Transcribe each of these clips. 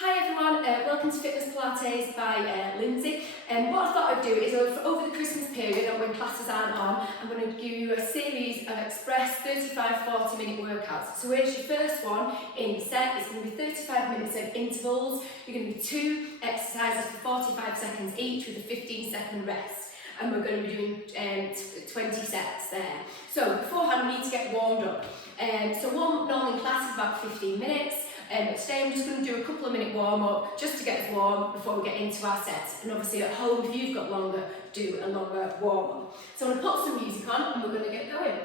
Hi everyone, welcome to Fitness Pilates by Lindsay. What I thought I'd do is over the Christmas period and when classes aren't on, I'm going to give you a series of express 35-40 minute workouts. So here's your first one in the set. It's going to be 35 minutes of intervals. You're going to do 2 exercises for 45 seconds each with a 15-second rest. And we're going to be doing 20 sets there. So beforehand we need to get warmed up. So one normal class is about 15 minutes. But today I'm just going to do a couple of minute warm up just to get us warm before we get into our sets. And obviously at home, if you've got longer, do a longer warm up. So I'm going to put some music on and we're going to get going.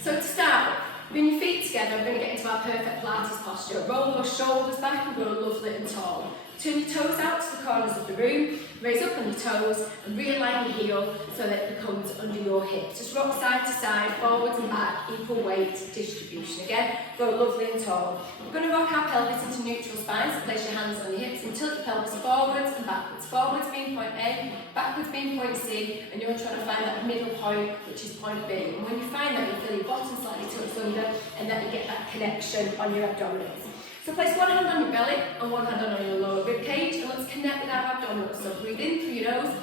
So to start, bring your feet together, we're going to get into our perfect Pilates posture. Roll those shoulders back and grow lovely and tall. Turn your toes out to the corners of the room, raise up on your toes and realign your heel so that it becomes under your hips. Just rock side to side, forwards and back, equal weight distribution. Again, grow lovely and tall. We're going to rock our pelvis into neutral spine, so place your hands on your hips and tilt your pelvis forwards and backwards. Forwards being point A, backwards being point C, and you're trying to find that middle point, which is point B. And when you find that, you feel your bottom slightly tucks under and then you get that connection on your abdominals. So place one hand on your belly and one hand on your lower rib cage and let's connect with our abdominals. So breathe in through your nose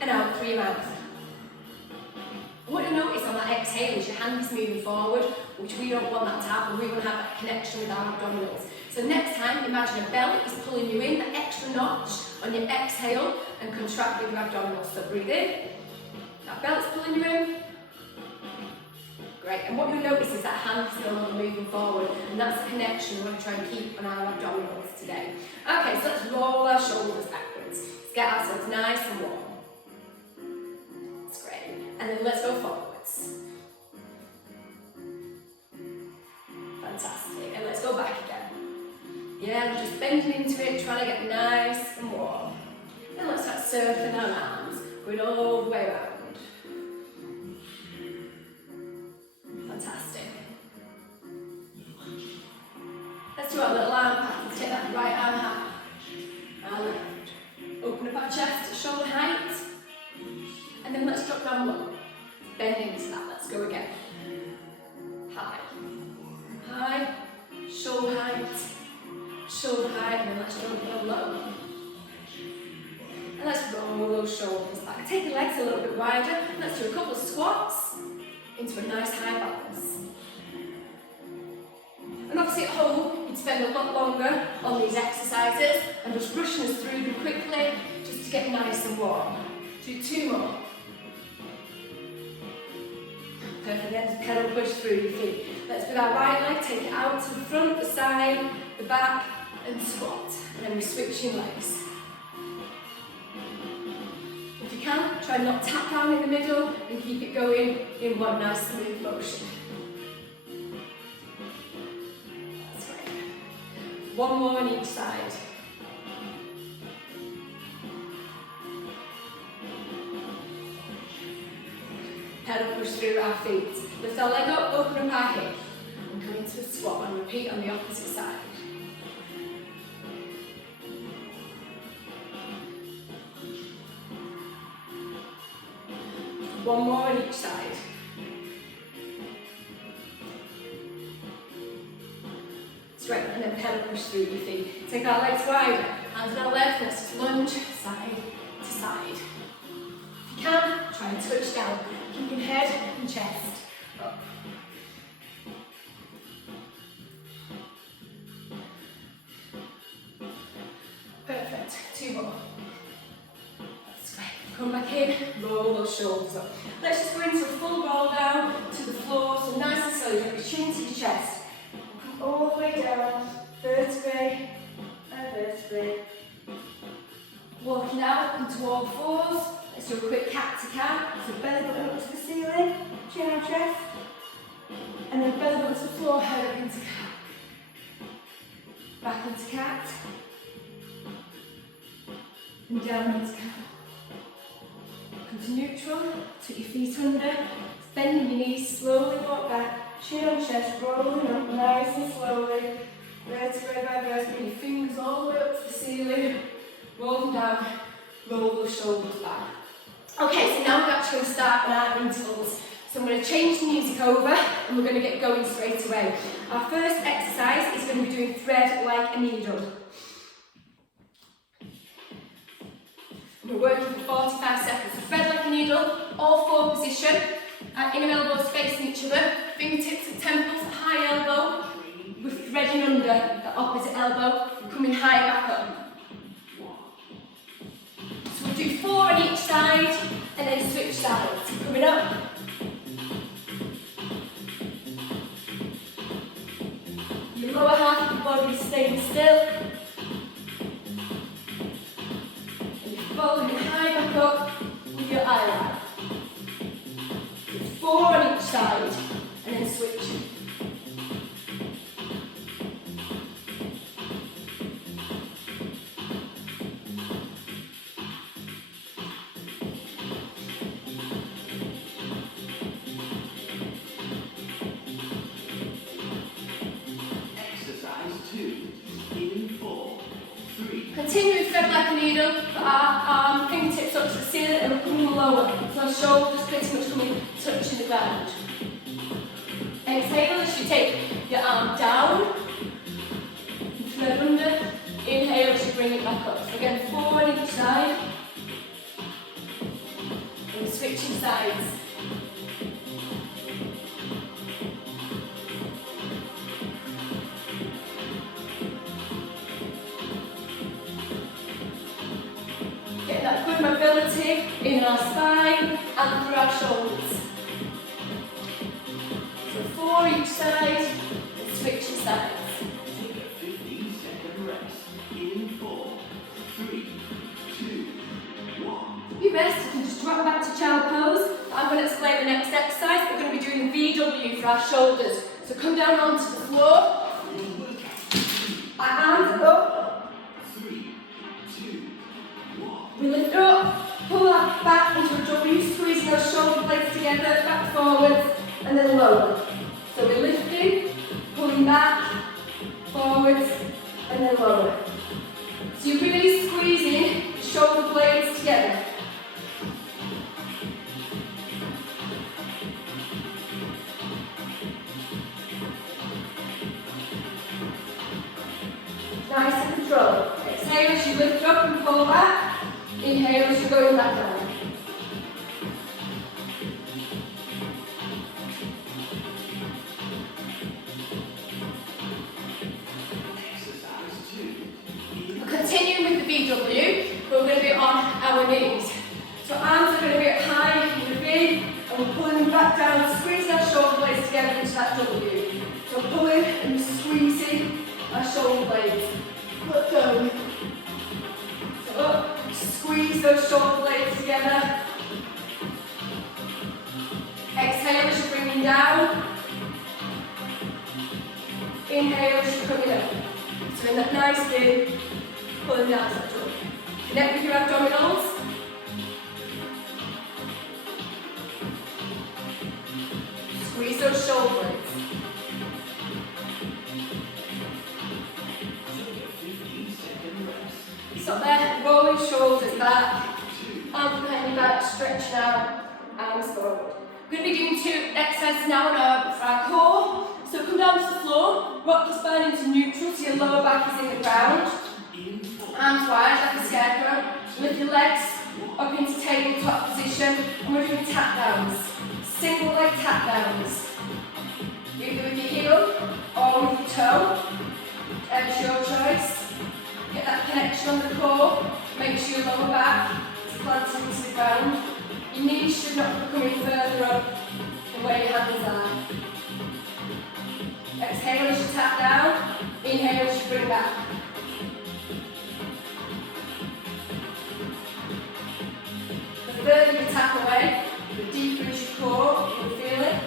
and out through your mouth. What you'll notice on that exhale is your hand is moving forward, which we don't want that to happen. We want to have that connection with our abdominals. So next time, imagine a belt is pulling you in, that extra notch on your exhale and contract with your abdominals. So breathe in, that belt's pulling you in. Great, and what you'll notice is that hand is no longer moving forward, and that's the connection we want to try and keep on our abdominals today. Okay, so let's roll our shoulders backwards. Let's get ourselves nice and warm. That's great. And then let's go forwards. Fantastic. And let's go back again. Yeah, just bending into it, trying to get nice and warm. And let's start circling our arms, going all the way around. Fantastic. Let's do our little arm pat. Let's take that right arm high. Our left. Open up our chest at shoulder height. And then let's drop down low. Bend into that. Let's go again. High. High. Shoulder height. Shoulder height. And then let's drop down low. And let's roll those shoulders back. Take your legs a little bit wider. Let's do a couple of squats into a nice high balance. And obviously at home, you'd spend a lot longer on these exercises and just rushing us through them quickly just to get nice and warm. Do 2 more. Perfect, then just pedal push through your feet. Let's with our right leg, take it out to the front, the side, the back, and squat. And then we switch your legs. If you can, try and not tap down in the middle and keep it going in one nice smooth motion. That's right. One more on each side. Pedal push through our feet. Lift our leg up, open up our hip, and come into a squat and repeat on the opposite side. One more on each side. Straight, and then pedal push through your feet. Take our legs wider, hands on our left, let's just lunge side to side. If you can, try and touch down, keeping head and chest up. Perfect, 2 more. Come back in, roll those shoulders up. Let's just go into a full roll down to the floor, so nice and slow, your chin to your chest. Come all the way down, vertebrae and vertebrae. Walking out into all fours. Let's do a quick cat to cat. So belly button up to the ceiling, chin on chest, and then belly button to the floor, head up into cat. Back into cat, and down into cat. Come to neutral, tuck your feet under, bending your knees, slowly walk back, chin on chest, rolling up nice and slowly, vertebrae by vertebrae, your fingers all the way up to the ceiling, roll them down, roll those shoulders back. Okay, so now we're actually going to start on our intervals. So I'm going to change the music over and we're going to get going straight away. Our first exercise is going to be doing thread like a needle. We're working for 45 seconds. So thread like a needle, all four position. Our inner elbows facing each other, fingertips at temples, high elbow. We're threading under the opposite elbow, coming high back up. So we'll do 4 on each side and then switch sides. Coming up. Your lower half of the body is staying still. And you're following high back up with your eye line. 4 on each side and then switch. Continue with thread like a needle, put our fingertips up to the ceiling and we're coming lower. So our shoulders pretty much coming, touching the ground. Exhale as you take your arm down, and thread under. Inhale as you bring it back up. So again, 4 on each side. And switching sides. That good mobility in our spine and through our shoulders. So 4 each side and switching sides. Take a 15-second rest. In 4, 3, 2, 1. You rest, you can just drop back to child pose. I'm going to explain the next exercise. We're going to be doing the VW for our shoulders. So come down onto the floor. Our arms up. 3, 2, 1. We lift up, pull our back into a W, squeezing our shoulder blades together, back forwards, and then lower. So we're lifting, pulling back, forwards, and then lower. So you're really squeezing the shoulder blades together. Nice and controlled. Exhale as you lift up and pull back. Inhale as you're going back down. Exercise 2. We're continuing with the VW, but we're going to be on our knees. So arms are going to be up high in the V, and we're pulling them back down, squeezing our shoulder blades together into that W. So pulling and squeezing our shoulder blades. Look down. So up. Squeeze those shoulder blades together. Exhale as you're bringing down. Inhale as you're coming up. So in that nice V, pulling down to that door. Connect with your abdominals. Squeeze those shoulder blades. So there, rolling shoulders back, arms behind your back, stretching out, arms forward. We're going to be doing 2 exercises now for our core. So come down to the floor, rock your spine into neutral so your lower back is in the ground. Arms wide like a scarecrow. Lift your legs up into tabletop position and we're doing tap downs. Single leg tap downs. Either with your heel or with your toe. It's your choice. Get that connection on the core, make sure your lower back is planted into the ground. Your knees should not be coming further up than where your hands are. Exhale as you tap down, inhale as you bring back. The further you tap away, the deeper is your core, you will feel it.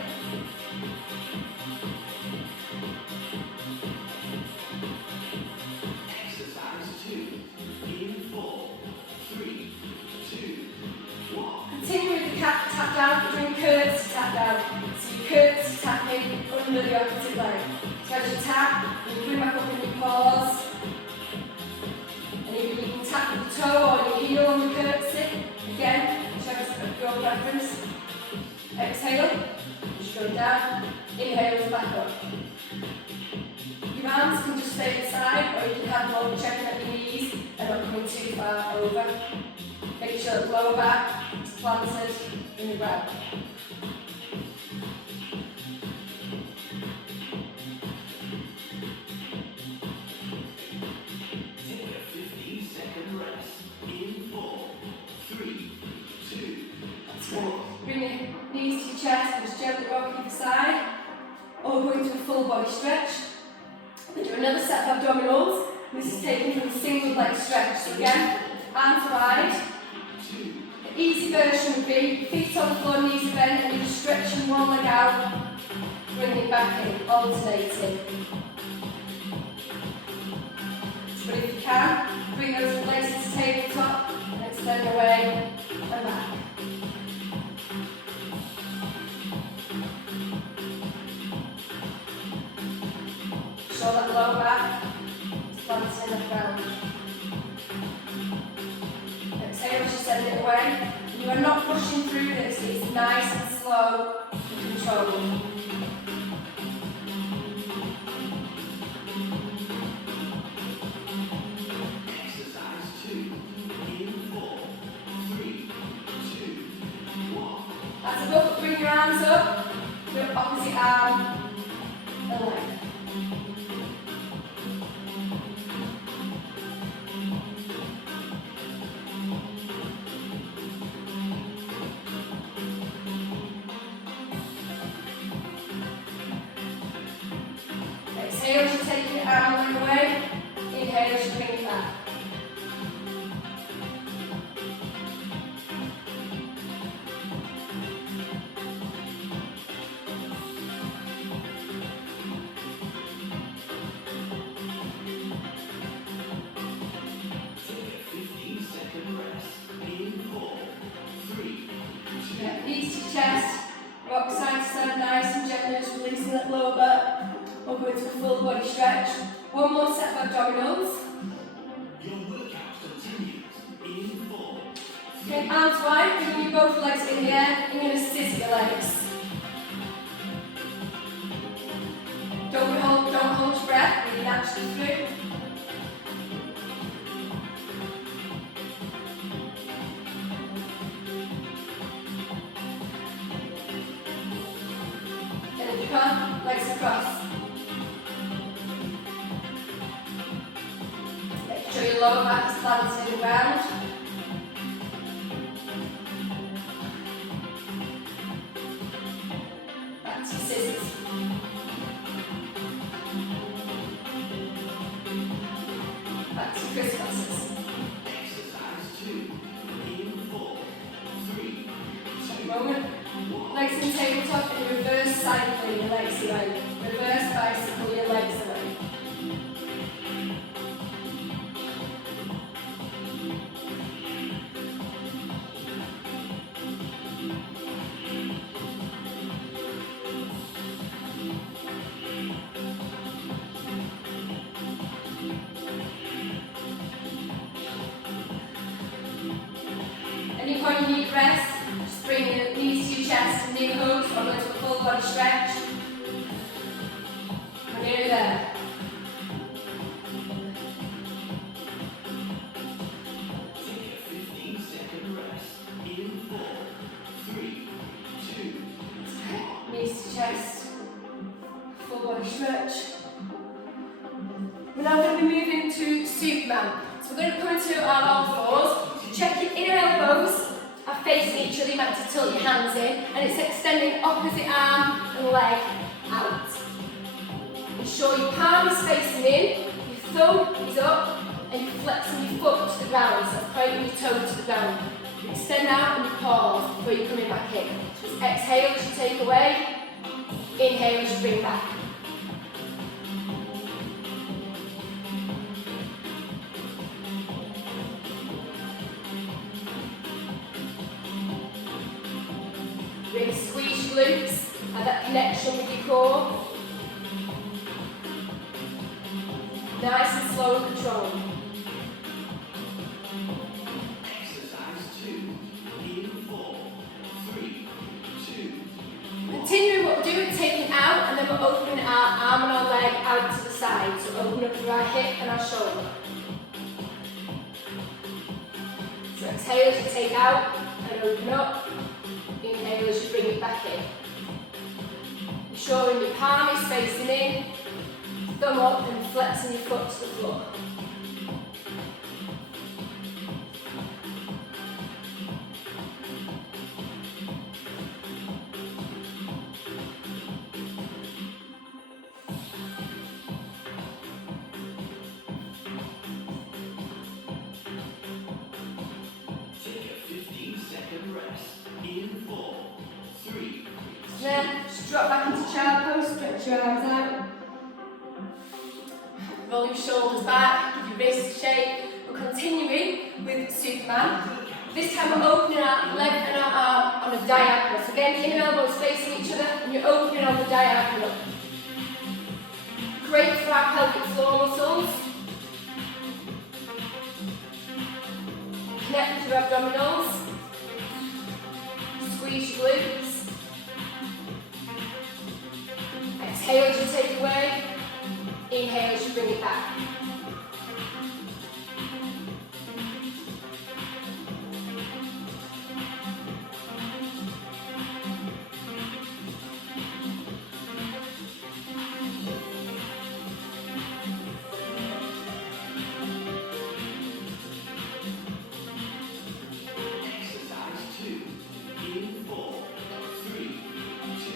Tap down, we're doing curves to tap down. So you curves to tapping under the opposite leg. So as you tap, you straight side, or you can have more checking at your knees and not coming too far over. Make sure that lower back is planted in the ground. Take a 15-second rest. In 4, 3, 2, That's good. Bring your knees to your chest and just gently rock either side. Or go into a full body stretch. Then do another set of abdominals. This is taken from a single leg stretch. So again, arms wide. The easy version would be feet on the floor, knees bent, and you're just stretching one leg out, bringing it back in, alternating. But if you can, bring those legs to the tabletop and extend away and back. Show that lower back is planted in the ground. Exhale as you send it away. You are not pushing through this, it's nice and slow and controlled. exercise 2. In 4, 3, 2, 1. As a look, bring your arms up, your opposite arm and leg. Exhale as you take your arm and leg away. Inhale as you bring it back. Take a 15-second rest. In 4, 3, 2, Yeah, knees to chest, rock side to side, nice and gently, just releasing that lower back. We'll go into a full body stretch. One more set of abdominals. Your workout continues. In 4, Okay, arms wide, bringing your both legs in the air, and you're going to scissor your legs. Don't hold your breath, breathe naturally through. And if you can, legs across. Make sure your lower back is planted in the ground. Back to your scissors. Back to your crisscrosses. exercise 2. In 4, 3, Moment. 1. Legs in tabletop and reverse cycling your legs away. Reverse bicycle your legs away. Any point you need rest, just bring your knees to your chest and knee hugs or go into a full body stretch. We're nearly there. Take a 15-second rest. In 4, 3, 2, 1. Knees to chest, full body stretch. We're now going to be moving to Superman. So we're going to come into our all fours. Check your inner elbows are facing each other. You might have to tilt your hands in, and it's extending opposite arm and leg out. Ensure your palm is facing in, your thumb is up, and you're flexing your foot to the ground, so pointing your toe to the ground. You extend out and you pause before you're coming back in. Just exhale as you take away, inhale as you bring back. Really squeeze your glutes, have that connection with your core. Nice and slow and controlled. exercise 2. In 4, 3, 2, 1. Continuing what we're doing, taking it out, and then we're opening our arm and our leg out to the side. So open up through our hip and our shoulder. So exhale as you take out and open up. Inhale as you bring it back in. Ensuring your palm is facing in, thumb up and flexing your foot to the floor. Then just drop back into child pose, stretch your arms out. Roll your shoulders back, give your wrists shape. We're continuing with Superman. This time we're opening our leg and our arm on a diagonal. So again, in and elbows facing each other and you're opening on the diagonal. Great for our pelvic floor muscles. Connect with your abdominals. Squeeze your glutes. Exhale as you take away, inhale as you bring it back.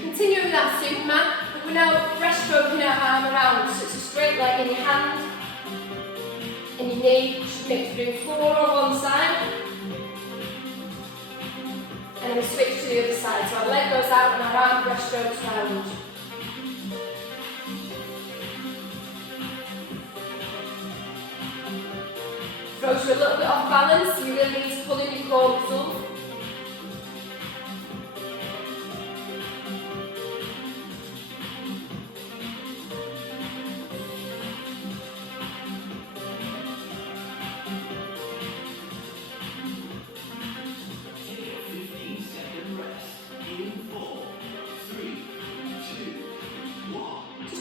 Continuing with that Superman. We're now breaststroking our arm around, so it's a straight leg in your hand, and your knee should make you do 4 on one side, and then we switch to the other side. So our leg goes out and our arm breaststrokes round. Throws you a little bit off balance, so you really need to pull in your core muscles.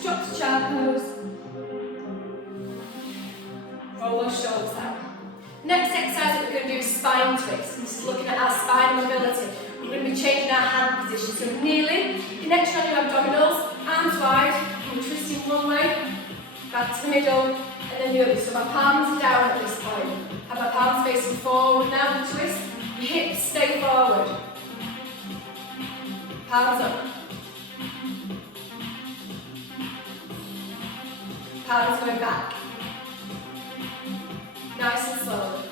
Drop to child pose. Roll those shoulders out. Next exercise that we're going to do is spine twist. This is looking at our spine mobility. We're going to be changing our hand position. So we're kneeling, connection on your abdominals, arms wide, and we're twisting one way, back to the middle, and then the other. So my palms are down at this point. Have my palms facing forward now, twist. Your hips stay forward. Palms up. Palms going back. Nice and slow.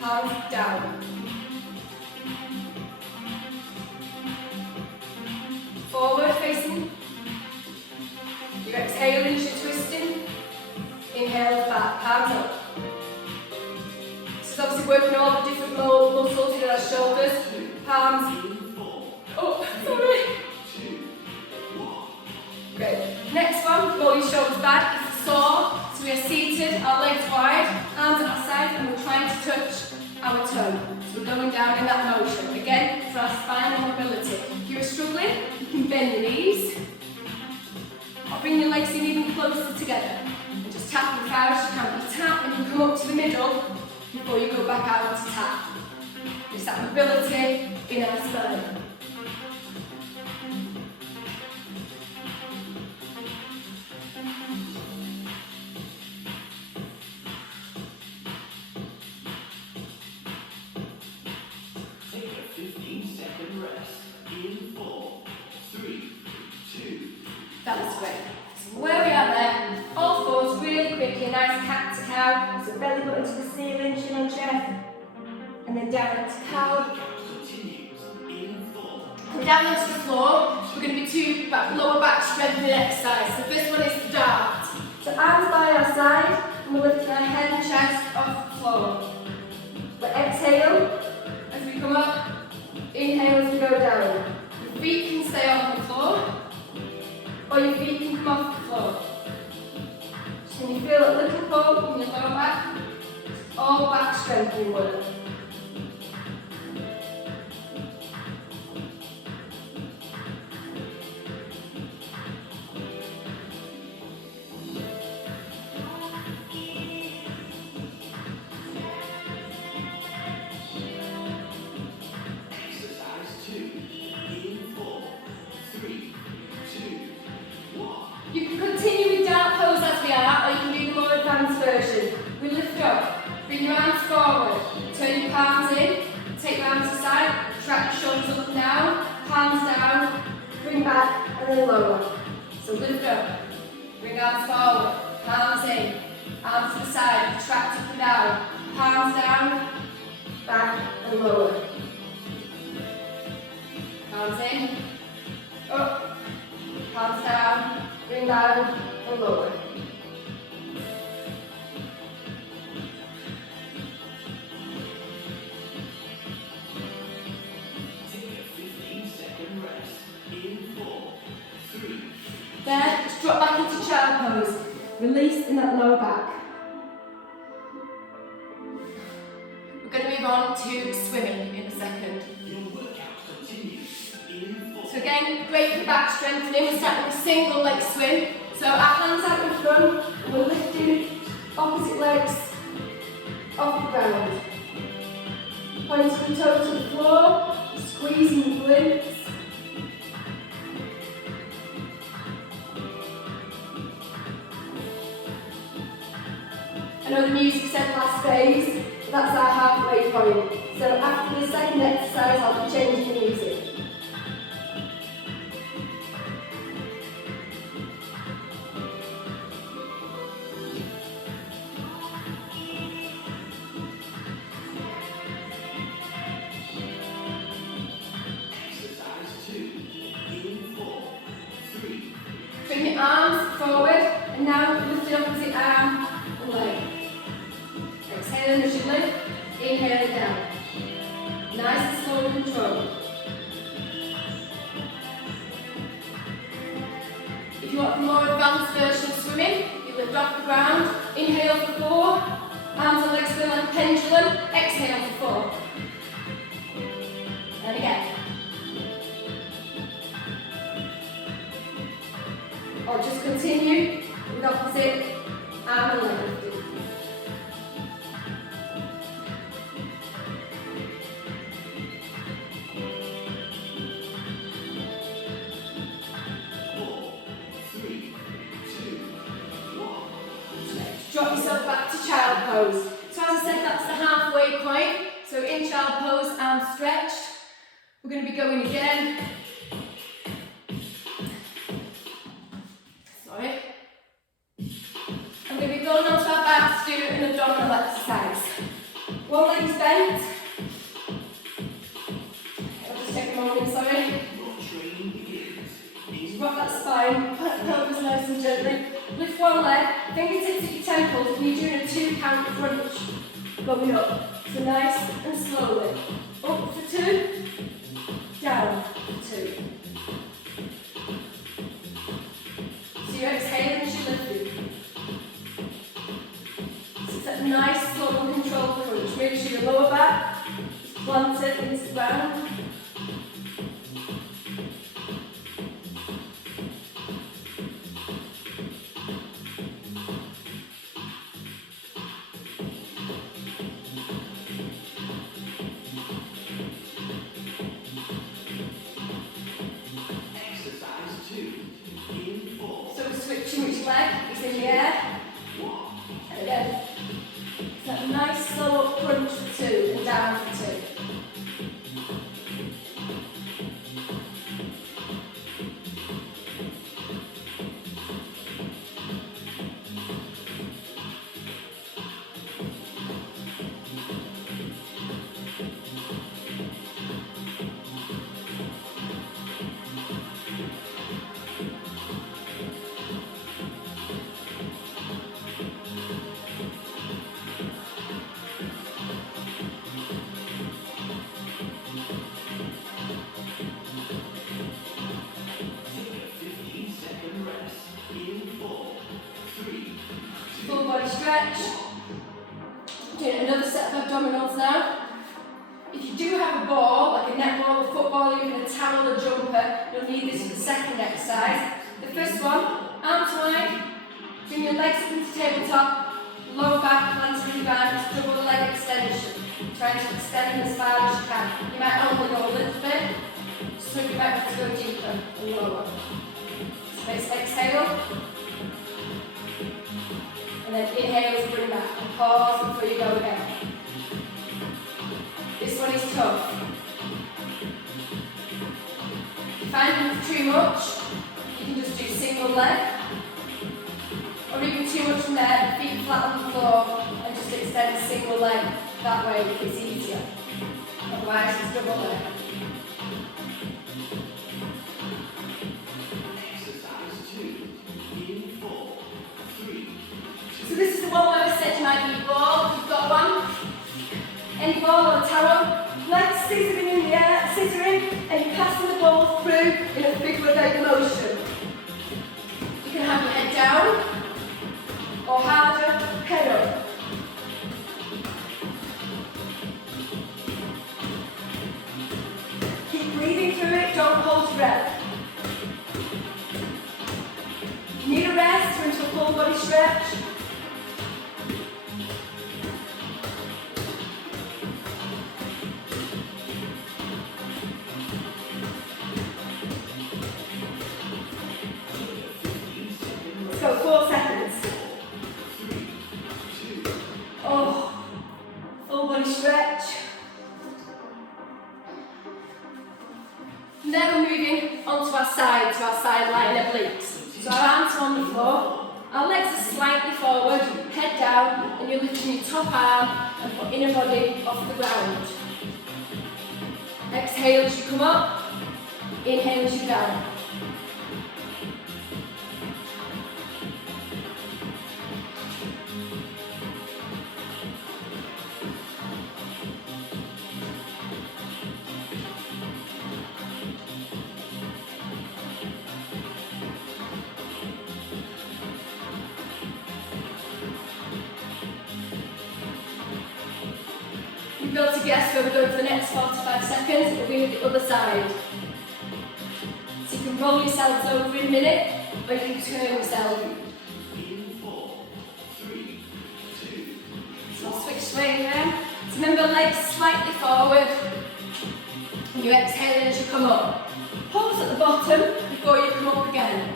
Palms down. Forward facing. You're exhaling, you're twisting. Inhale back, palms up. This is obviously working all the different muscles in our shoulders. Palms. Oh, sorry. Good. Next one, roll your shoulders back. It's a saw. So we are seated, our legs wide, arms at our side, and we're trying to touch our toe. So we're going down in that motion. Again, for our spinal mobility. If you're struggling, you can bend your knees, or bring your legs in even closer together. And just tap as far as you can. You tap and you come up to the middle before you go back out to tap. It's that mobility in our spine. That was great. So where we are there, all fours really quickly, nice cat to cow. So belly button to the ceiling, chin on chest, and then down to cow. Come down onto the floor. We're going to be two lower back strengthening exercise. So this one is the dart. So arms by our side, and we're lifting our head and chest off the floor. But exhale as we come up. Inhale as we go down. Your feet can stay on the floor, or your feet can come off the floor. So when you feel a little pull in your lower back, all back strengthening work. back, and then lower. So lift up, bring arms forward, palms in, arms to the side, trapped up and down, palms down, back and lower. Palms in, up, palms down, bring down and lower. Then just drop back into child pose. Release in that lower back. We're going to move on to swimming in a second. So again, great for back strengthening. We're starting with a single leg swim. So our hands out in front, and we're lifting opposite legs off the ground. Pointing the toes to the floor, squeezing the glutes. I know the music said last phase, but that's our halfway point. So after the second exercise, I'll be changing the music. Bring your arms forward, and now lift the opposite arm and leg. Exhale as you lift, inhale it down. Nice and slow and controlled. If you want a more advanced version of swimming, you lift off the ground, inhale for 4, arms and legs go like a pendulum, exhale for 4. And again. Or just continue with opposite arm and leg lifted. Drop yourself back to child pose. So as I said, that's the halfway point. So in child pose, arms stretched. We're going to be going again. Sorry. I'm going to be going onto our backs to do an abdominal exercise. One leg is bent. I'll just take a moment, sorry. Rock that spine, pelvis nice and gently. Lift one leg, fingertips at your temples, and you're doing a 2-count crunch. Going up. So nice and slowly. Up for 2, down for 2. So you're exhaling as you lift it. So it's that nice, slow and controlled crunch. Make sure your lower back is planted into the ground. Stretch. Doing another set of abdominals now. If you do have a ball, like a netball, a football, or even a towel or jumper, you'll need this for the second exercise. The first one, arms wide, bring your legs up into tabletop, lower back, planted in the ground, double the leg extension. Trying to extend as far as you can. You might only go a little bit, just move your back to go deeper and lower. So exhale. And then inhale to bring back and pause before you go again. This one is tough. If you find it too too much, you can just do single leg. Or even too much from there, feet flat on the floor, and just extend single leg that way if it's easier. Otherwise, it's double leg. So this is the one where I said you might need a ball. If you've got one, any ball or towel, legs scissoring in the air, scissoring, and you're passing the ball through in a figure-eight motion. You can have your head down, or harder, head up. Keep breathing through it, don't hold your breath. If you need a rest or into a full body stretch, go 4 seconds. Oh, full body stretch. And then we're moving onto our side, to our side lying obliques. So our arms are on the floor, our legs are slightly forward, head down, and you're lifting your top arm and put inner body off the ground. Exhale as you come up, inhale as you down. You'll be able to guess where we're going for the next 45 seconds, we'll be with the other side. So you can roll yourselves over in a minute, or you can turn yourself. So I'll switch way there. So remember, legs slightly forward, and you exhale as you come up. Pause at the bottom before you come up again.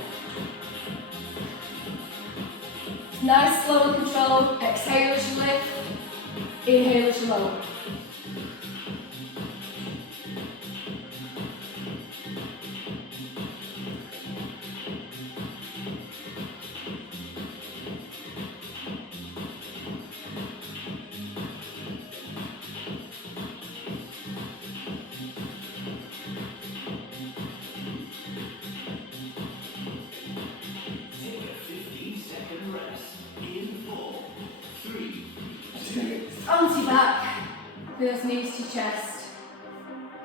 Nice, slow and controlled. Exhale as you lift, inhale as you lower. Onto your back, those knees to your chest,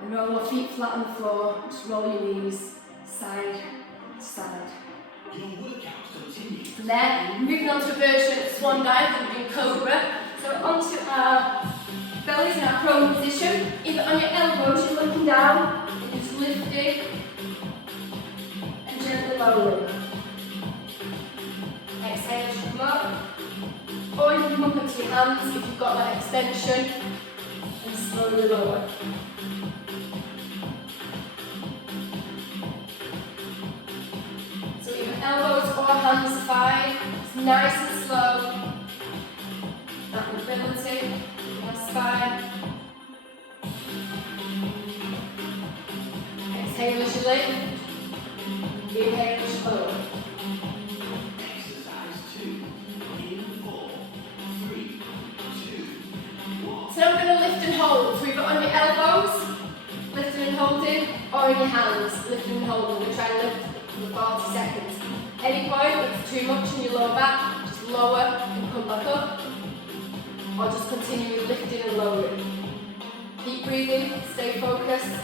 and roll your feet flat on the floor. Just roll your knees side to side. From there, moving on to a version of swan dive, we're doing cobra. So onto our bellies in our prone position, either on your elbows, you're looking down, and just lifting and gently lowering. Exhale as you come up. Or you can come up into your hands if you've got that extension and slowly lower. So either elbows or hands are fine. It's nice and slow. That mobility in our spine. Exhale as you lift. Inhale as you lower. So I'm going to lift and hold. So either on your elbows, lifting and holding, or in your hands, lifting and holding. We're going to try and lift for 40 seconds. Any point, if it's too much in your lower back, just lower and come back up. Or just continue lifting and lowering. Keep breathing, stay focused.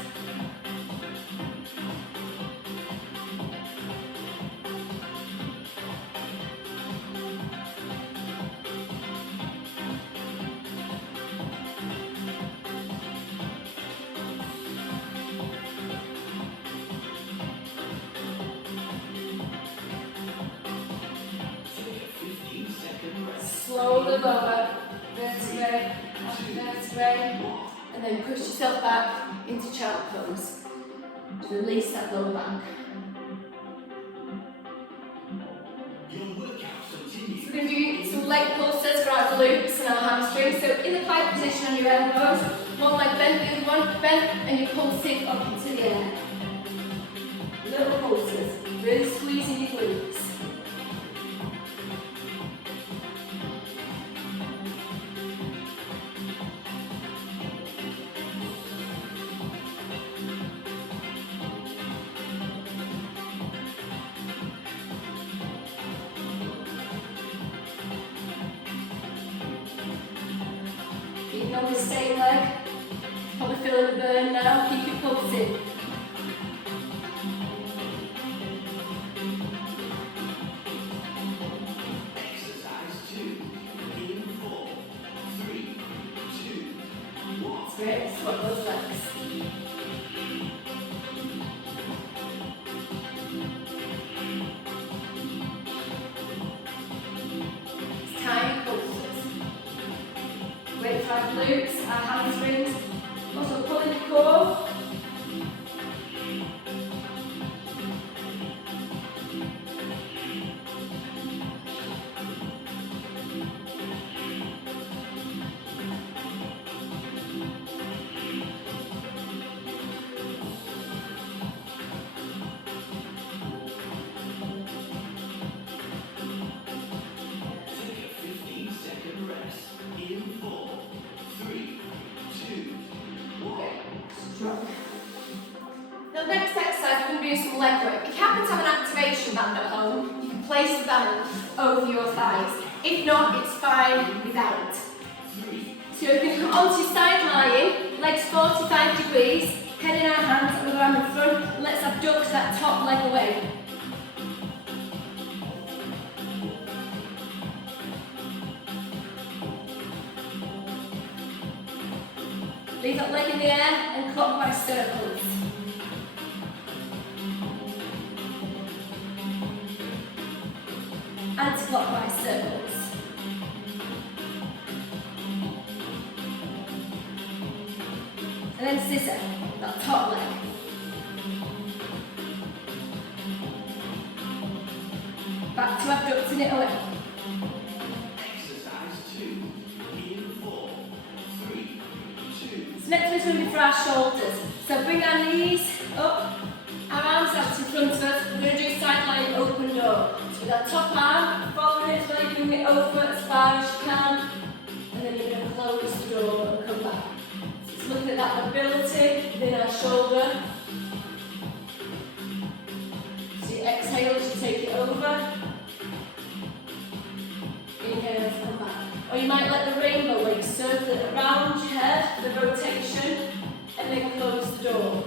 Slowly lower, vertebrae after vertebrae, and then push yourself back into child pose to release that lower back. So we're going to do some leg pulses for our glutes and our hamstrings. So in the plank position on your elbows, one leg bent, the other one bent, and you're pulsing up into the air. little pulses, really squeezing your glutes. Keeping on the same leg, probably feeling the burn now, keep it pulsing. Great, swap those legs. Tiny pulses. Wait for our glutes, our hamstrings. Also pulling the core. Now the next exercise we're going to do some leg work. If you happen to have an activation band at home, you can place the band over your thighs. If not, it's fine without. So you're going to come onto your side lying, legs 45 degrees, head in our hands, other arm in front. Let's abduct that top leg away. Leave that leg in the air and clockwise circles. Anti-clockwise circles. And then scissor, that top leg. Back to abducting it away. Next one's going to be for our shoulders. So bring our knees up, our arms out in front of us. We're going to do side lying open door. So with our top arm, following it, so you bring it over as far as you can. And then you're going to close the door and come back. So it's looking at that mobility within our shoulder. So you exhale as you take it over. Inhale as you come back. Or you might let the rainbow where you circle it around your head, the rotation, and then close the door.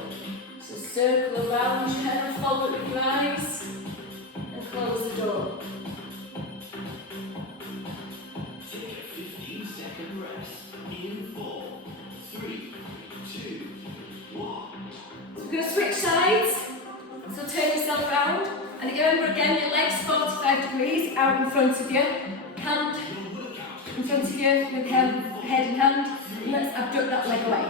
So circle around your head and follow it with your eyes, and close the door. Take a 15-second rest. In 4, 3, 2, 1. So we're going to switch sides. So turn yourself around. And again, your legs 45 degrees out in front of you. Hand in front of you with head and hand. And let's abduct that leg away.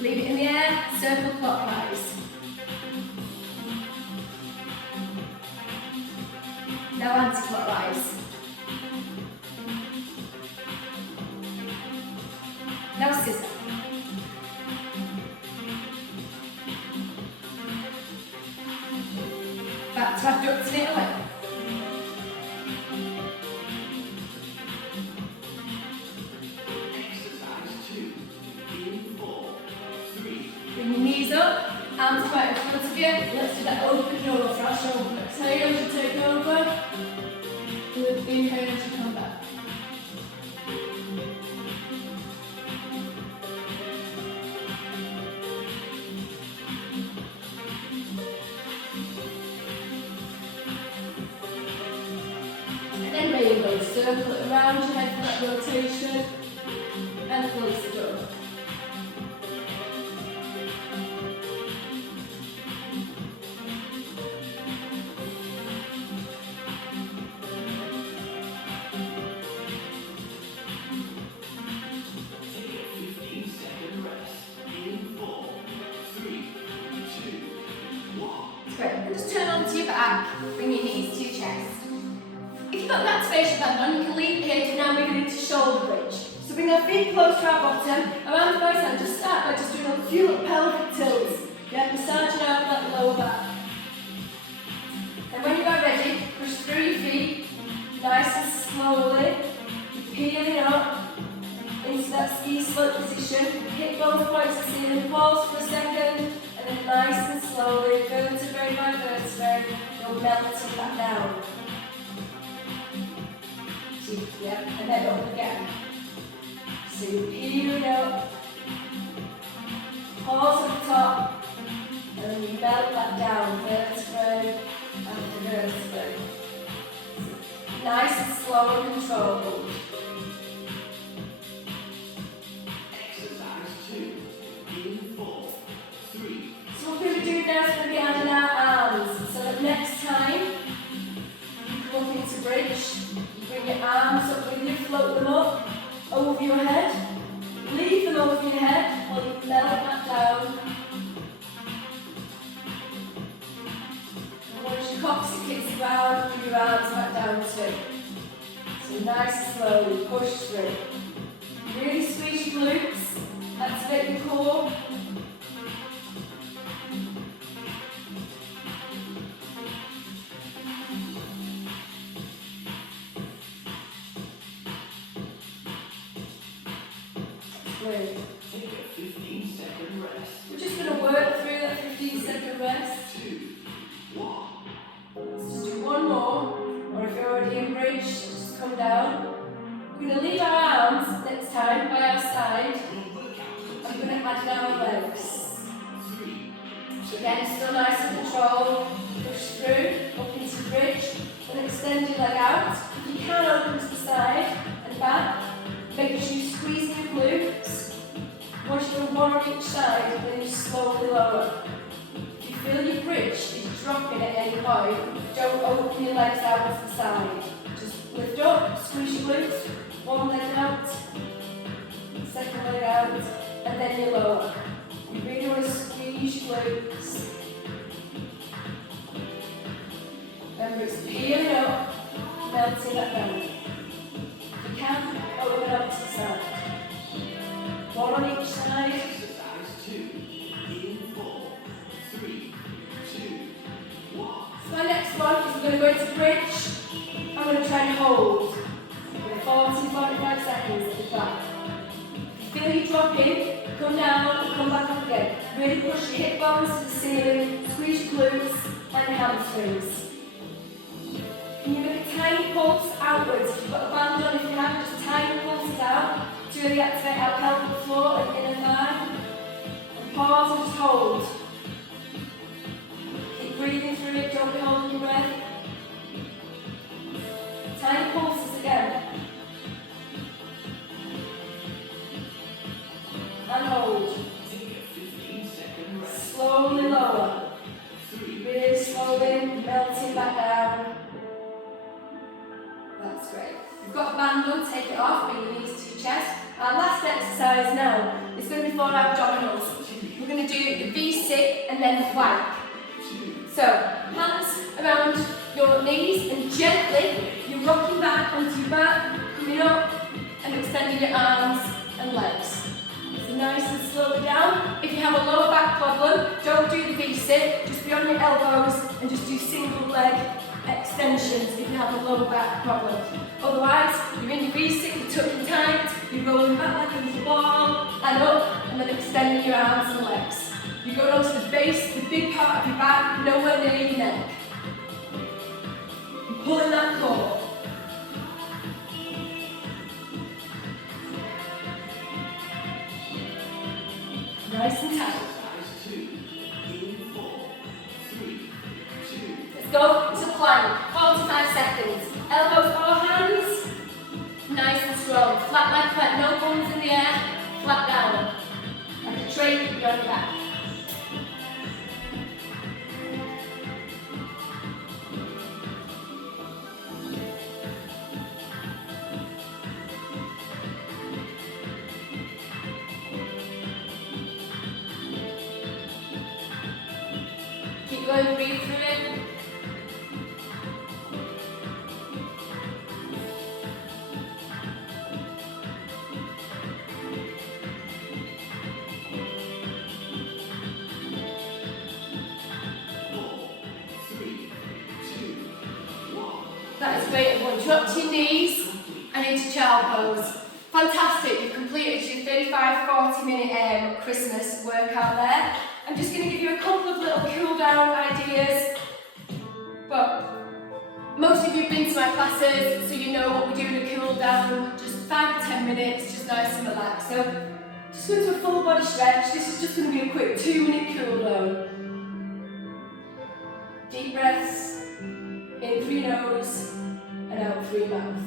Leave it in the air, circle clockwise. Now anti-clockwise. Now scissor. Back to abducting it away. Exercise 2. In 4, 3. Bring your knees up, arms right in front of you. Let's do that open door for our shoulder. Exhale as you take over. Good, inhale as you come back. And then rainbow, circle it around your head for that rotation and close the door. Great, and just turn onto your back, shoulder bridge. So bring our feet close to our bottom, around the right side, just start by just doing a few little pelvic tilts. Yeah, massaging out that lower back. And when you are ready, push through your feet, nice and slowly, peeling up into that ski slope position. Hit both points of the ceiling, pause for a second, and then nice and slowly, vertebrae by vertebrae, you'll melt it back down. Yeah, and then up again. So you peel it up, pause at the top, and then you melt that down, vertebrae after vertebrae. Nice and slow and controlled. Exercise 2 in 4, 3. So what we're going to do now is going to be adding our arms. So that next time you come up into bridge, you bring your arms up with you, float them up over your head. Leave them over your head while you melt that down. And once your coccyx hits the ground, bring your arms back down too. So nice and slowly, push through. Really squeeze your glutes, activate your core. Great. Take a 15-second rest. We're just going to work through that 15-second rest. 2, 1. Let's just do one more, or if you're already in bridge, just come down. We're going to leave our arms next time by our side. I'm going to add in our legs. 3. So again, still nice and controlled. Push through, up into the bridge, and extend your leg out. If you can, open to the side and back. Make sure you squeeze your glutes. Once you're one on each side, then you slowly lower. If you feel your bridge is dropping at any point, don't open your legs out to the side. Just lift up, squeeze your glutes, one leg out, second leg out, and then you lower. You really want to squeeze your glutes. Remember, it's peeling up, melting that down. If you can, open up to the side. One on each side. Exercise 2 in 4, 3, 2, 1. So my next one is we're going to go into bridge. I'm going to try and hold for 40-45 seconds at the back. If you feel you dropping, come down and come back up again. Really push your hip bones to the ceiling, squeeze your glutes and your hamstrings. Can you make a tiny pulse outwards? If you've got a band on, if you have, just tiny pulses out to really activate our pelvic floor and inner thigh. And pause and just hold. Keep breathing through it, don't be holding your breath. Tiny pulses again. And hold. Take a 15-second rest. Slowly lower. 3. Really slowly melting back down. That's great. You've got a band on, take it off, bring your knees to your chest. Our last exercise now is going to be for our abdominals. We're going to do the V-sit and then the plank. So, hands around your knees and gently you're rocking back onto your back, coming up and extending your arms and legs. So nice and slowly down. If you have a lower back problem, don't do the V-sit, just be on your elbows and just do single leg extensions if you have a lower back problem. Otherwise, you're in your V-sit, you're tucking tight, you're rolling back like a little ball, and up, and then extending your arms and legs. You're going onto the base, the big part of your back, nowhere near your neck. You're pulling that core. Nice and tight. Exercise 2 in 4, 3, 2. Let's go to plank, 45 seconds. Elbows or hands, nice and strong. Flat like that, no thumbs in the air, flat down. Like a tray on your back. Keep going, breathe through it. weight, everyone. Drop to your knees and into child pose. Fantastic, you've completed your 35-40 minute Christmas workout there. I'm just going to give you a couple of little cool down ideas, but most of you have been to my classes, so you know what we do in a cool down, just 5 to 10 minutes, just nice and relaxed. So just go into a full body stretch. This is just going to be a quick 2-minute cool down. Deep breaths, in through your nose and out through your mouth.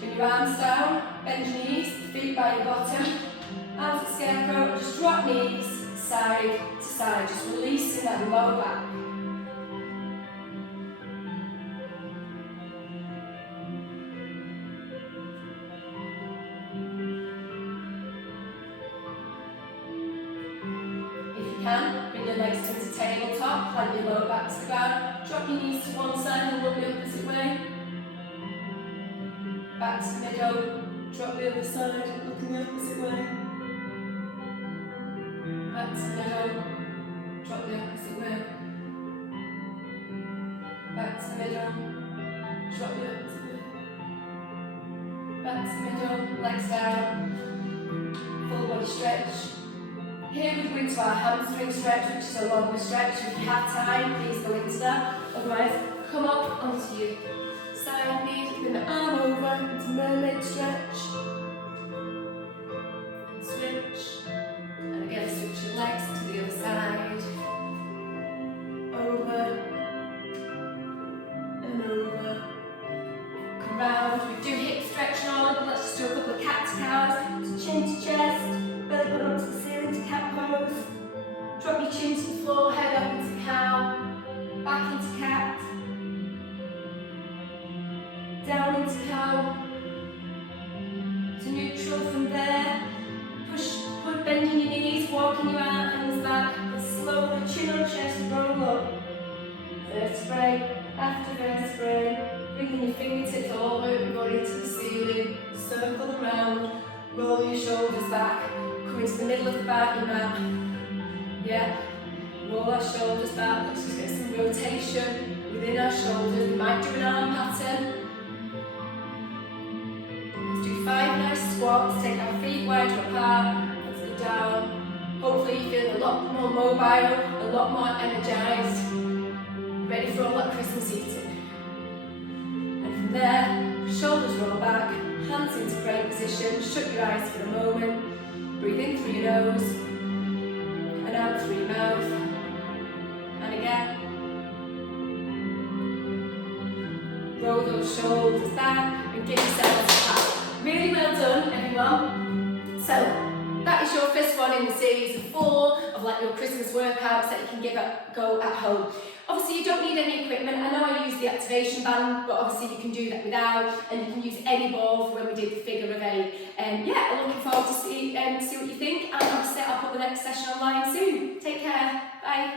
Bring your arms down, bend your knees, feet by your bottom, arms at scarecrow, and just drop knees side to side, just releasing that low back. If you can, bring your legs to the tabletop, plant your lower back to the ground, drop your knees to one side and look the opposite way. Back to the middle, drop the other side, looking the opposite way. Back to the middle, drop the opposite way. Back to the middle, drop the opposite way. Back to the middle, legs down, full body stretch. Here we go into our hamstring stretch, which is a longer stretch. If you have time, please go into that. Otherwise, come up onto your side knees, bring the arm over into mermaid stretch. And switch. And again, switch your legs to the other side. Over. And over. Come round. We do hip stretch on, but let's just do a couple of cat to cows. So chin to chest, belly button onto the ceiling to cat pose. Drop your chin to the floor, head up into cow. Back into cat. Down into cow, to neutral from there. Push, bending your knees, walking your hands back, and slowly chin on chest, roll up. Vertebrae after vertebrae, bringing your fingertips all over your body to the ceiling, circle around, roll your shoulders back, come into the middle of the mat, your mat. Yeah, roll our shoulders back, let's just get some rotation within our shoulders. We might do an arm pattern. 5 nice squats, take our feet wider apart, let's go down. Hopefully you feel a lot more mobile, a lot more energised, ready for all that Christmas eating. And from there, shoulders roll back, hands into prayer position, shut your eyes for a moment, breathe in through your nose, and out through your mouth. And again. Roll those shoulders back and give yourself a pat. Really well done, everyone. So, that is your first one in the series of 4 of like your Christmas workouts that you can give a go at home. Obviously, you don't need any equipment. I know I use the activation band, but obviously you can do that without, and you can use any ball for when we did the figure of 8. Yeah, I'm looking forward to see what you think, and obviously I'll put the next session online soon. Take care. Bye.